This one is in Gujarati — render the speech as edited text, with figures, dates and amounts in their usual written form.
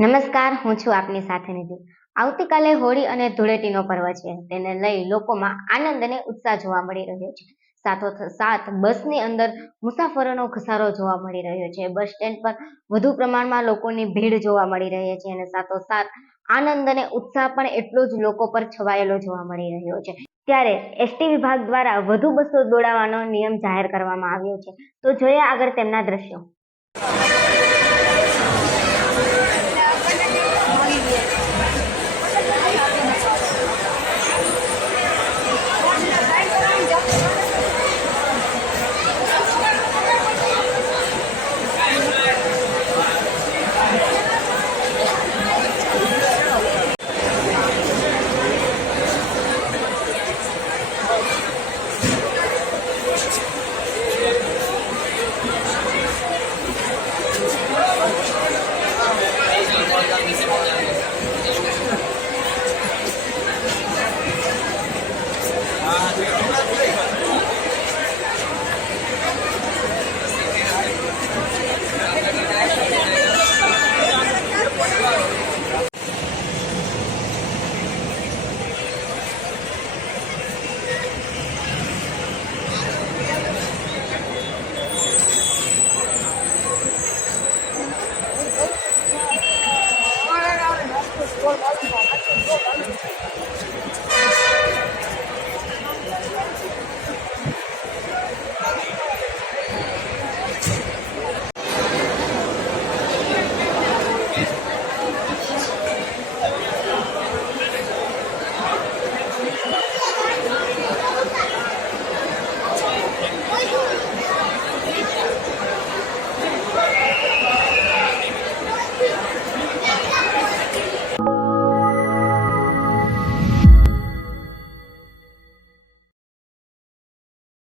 નમસ્કાર, હું છું આપની સાથે નિધિ। આવતીકાલે હોળી અને ધૂળેટીનો પર્વ છે, તેને લઈ લોકોમાં આનંદ અને ઉત્સાહ જોવા મળી રહ્યો છે। સાથોસાથ બસની અંદર મુસાફરોનો ઘસારો જોવા મળી રહ્યો છે। બસ સ્ટેન્ડ પર વધુ પ્રમાણમાં લોકોની ભીડ જોવા મળી રહી છે અને સાથોસાથ આનંદ અને ઉત્સાહ પણ એટલો જ લોકો પર છવાયેલો જોવા મળી રહ્યો છે। ત્યારે એસટી વિભાગ દ્વારા વધુ બસો દોડાવવાનો નિયમ જાહેર કરવામાં આવ્યો છે, તો જોઈએ આગળ તેમના દ્રશ્યો।